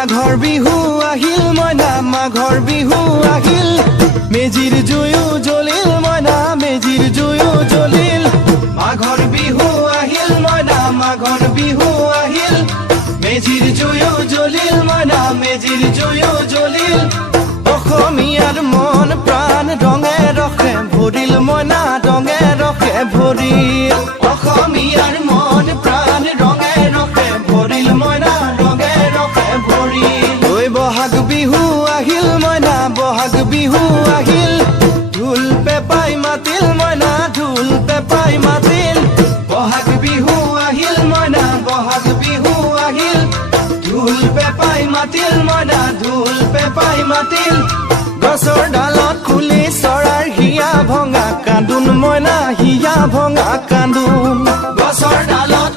মাঘৰ বিহু আহিল মইনা মাঘৰ বিহু আহিল মেজিৰ জুয়ো জ্বলিল মইনা মেজিৰ জুয়ো জ্বলিল মাঘৰ বিহু আহিল মইনা মাঘৰ বিহু আহিল মেজিৰ জুয়ো জ্বলিল মইনা মেজিৰ জুয়ো জ্বলিল অসমীয়াৰ মন প্ৰাণ ৰঙে ৰখে ভৰিল মইনা ৰঙে ৰখে ভৰিল অসমীয়াৰ মন প্ৰাণ ৰঙে ৰখে ভৰিল মইনা ৰঙে ৰখে ভৰিল ঐ বহাগ বিহু আহিল মইনা বহাগ বিহু আহিল ঢোল পেপাই মাতিল মইনা ঢোল পেপাই মাতিল বহাগ বিহু আহিল মইনা বহাগ বিহু আহিল ঢোল পেপাই মাতিল মইনা ঢোল পেপাই মাতিল গছৰ ডালত খুলি চৰাৰ হিয়া ভঙা কান্দোন মইনা হিয়া ভঙা কান্দোন গছৰ ডালত